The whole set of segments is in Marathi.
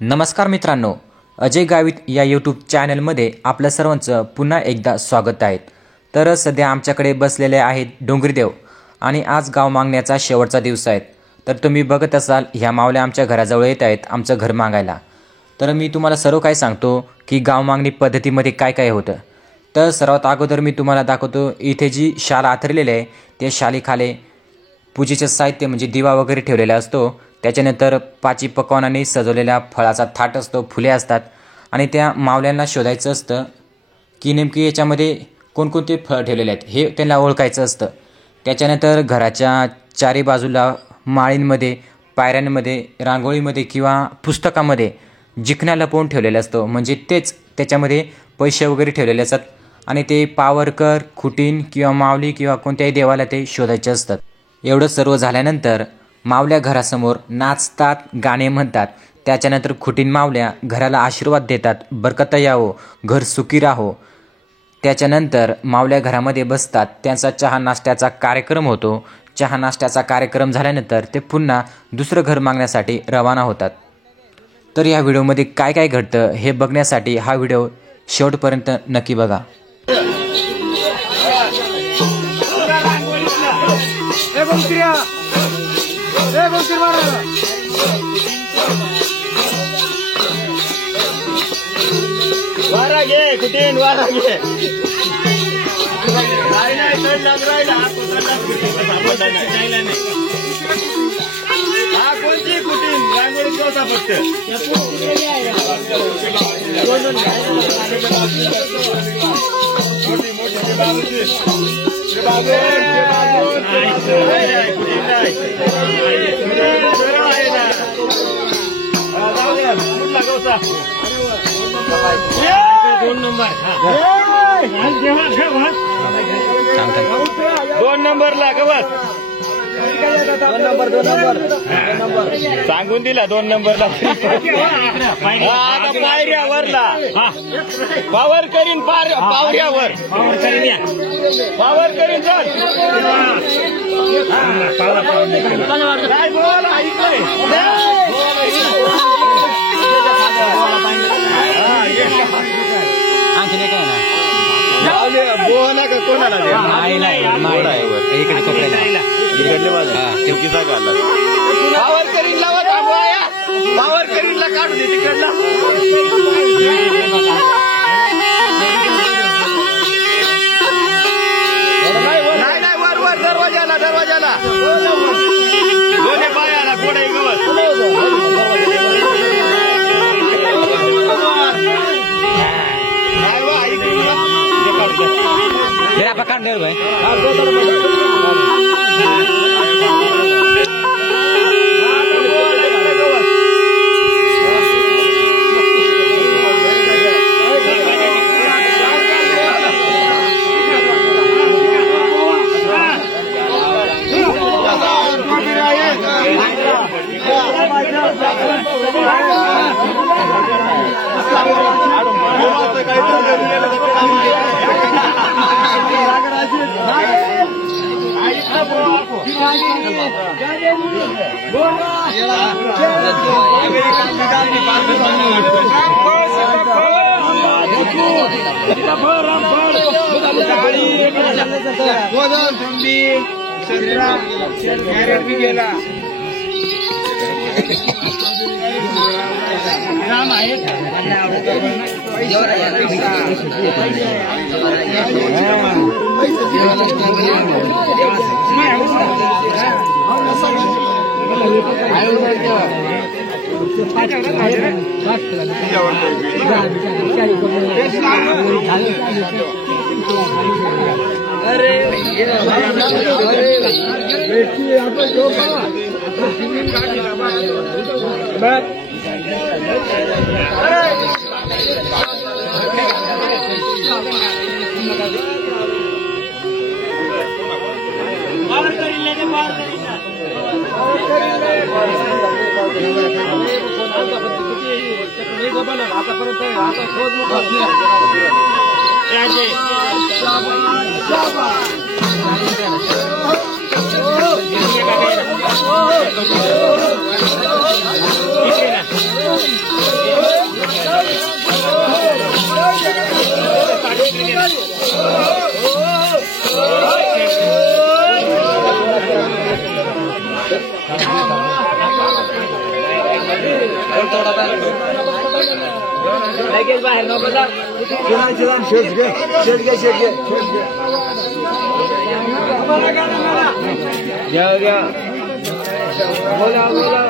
नमस्कार मित्रांनो, अजय गावित या यूट्यूब चॅनलमध्ये आपल्या सर्वांचं पुन्हा एकदा स्वागत आहे। तर सध्या आमच्याकडे बसलेले आहेत डोंगरीदेव आणि आज गाव मागण्याचा शेवटचा दिवस आहे। तर तुम्ही बघत असाल ह्या मावल्या आमच्या घराजवळ येत आहेत आमचं घर मागायला। तर मी तुम्हाला सर्व काय सांगतो की गाव मागणी पद्धतीमध्ये काय काय होतं। तर सर्वात अगोदर मी तुम्हाला दाखवतो इथे जी शाल आथरलेली आहे त्या शालीखाली पूजेचे साहित्य म्हणजे दिवा वगैरे ठेवलेला असतो। त्याच्यानंतर पाची पकवानाने सजवलेला फळाचा थाट असतो, फुले असतात आणि त्या मावल्यांना शोधायचं असतं की नेमकी याच्यामध्ये कोणकोणते फळ ठेवलेले आहेत हे त्यांना ओळखायचं असतं। त्याच्यानंतर घराच्या चारी बाजूला माळींमध्ये, पायऱ्यांमध्ये, रांगोळीमध्ये किंवा पुस्तकामध्ये जिकणा लपवून ठेवलेलं असतं, म्हणजे तेच त्याच्यामध्ये पैसे वगैरे ठेवलेले असतात आणि ते पावरकर, खुटीन किंवा माऊली किंवा कोणत्याही देवाला ते शोधायचे असतात। एवढं सर्व झाल्यानंतर मावल्या घरासमोर नाचतात, गाणे म्हणतात। त्याच्यानंतर खुटीन मावल्या घराला आशीर्वाद देतात, बरकत यावो, घर सुखी राहो। त्याच्यानंतर मावल्या घरामध्ये बसतात, त्यांचा चहा नाश्त्याचा कार्यक्रम होतो। चहा नाश्त्याचा कार्यक्रम झाल्यानंतर ते पुन्हा दुसरं घर मागण्यासाठी रवाना होतात। तर या व्हिडिओमध्ये काय काय घडतं हे बघण्यासाठी हा व्हिडिओ शेवटपर्यंत नक्की बघा। वारा घे कुठीन वारा घे नाही चढ लाग राहिला हा कोणती कुठीन रांगोळी चौथा फक्त मोठी मोठी बाबूची दोन नंबर दोन नंबरला गवत सांगून दिला 2 नंबरला आता पायऱ्यावरला पावर करीन पावऱ्यावर पावर करीन चल काय बोल ऐकलंय बोला का कोणाला पावर करीन लावा पावर करीन ला काढू दे तिकडला नाही वर वर दरवाजाला दोन्ही पायाला कोणाही गवत मेरा पकान दे भाई आता लगेच बाहेर नको जा. घ्या बोला बोला.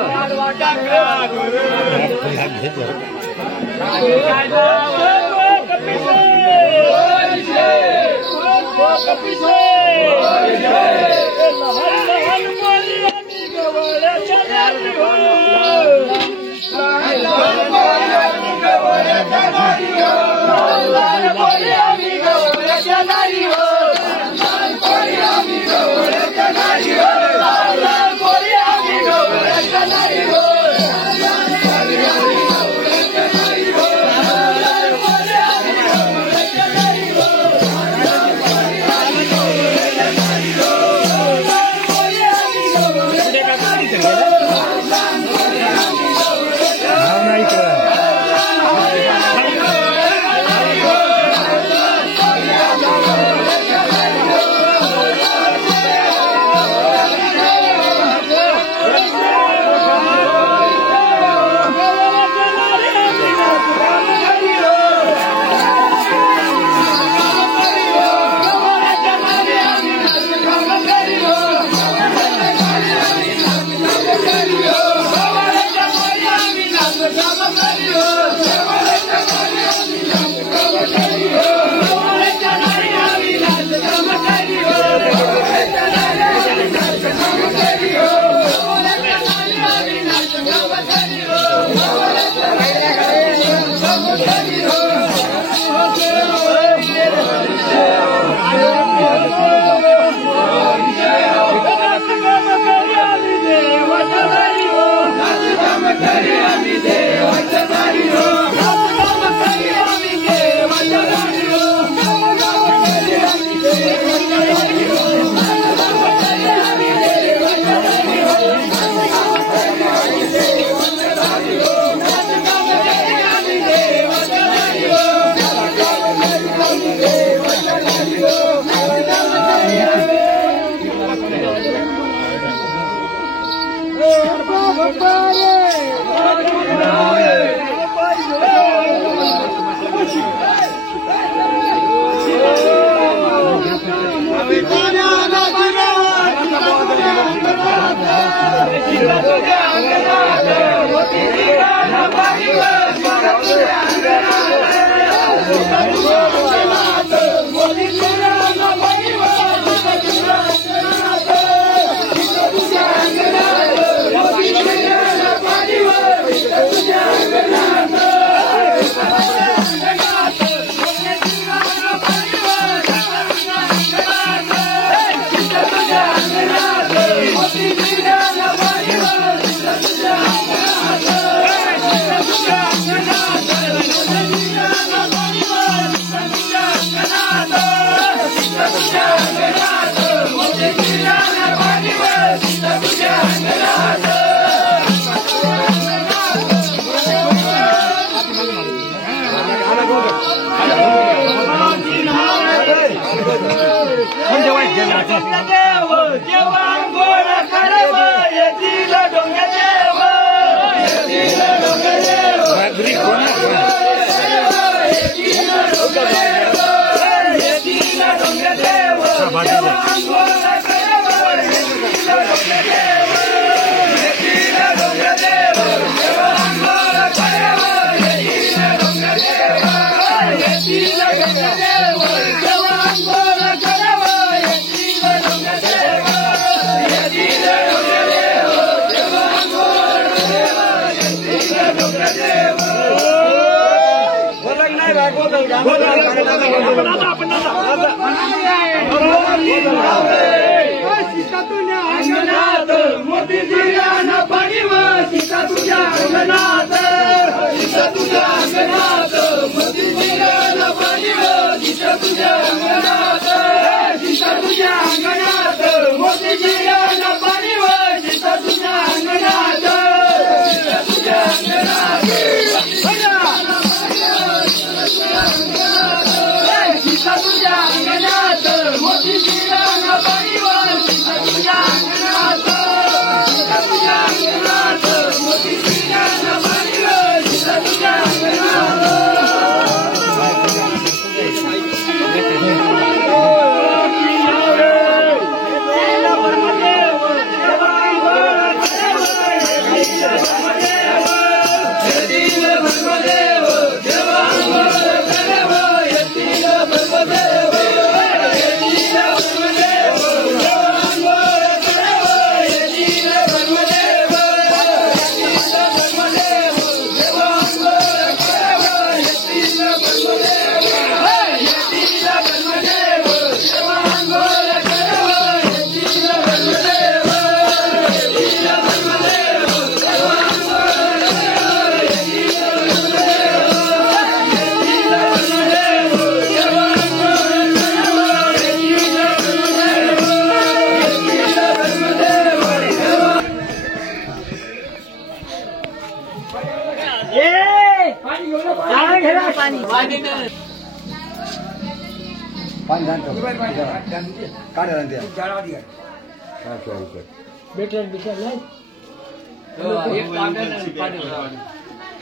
तुझ्या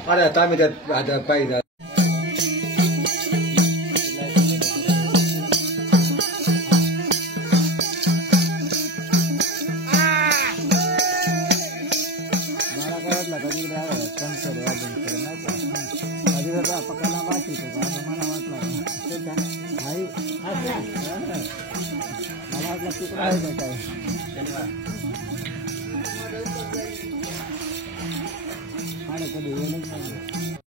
अरे आता मी त्यात पाहिजे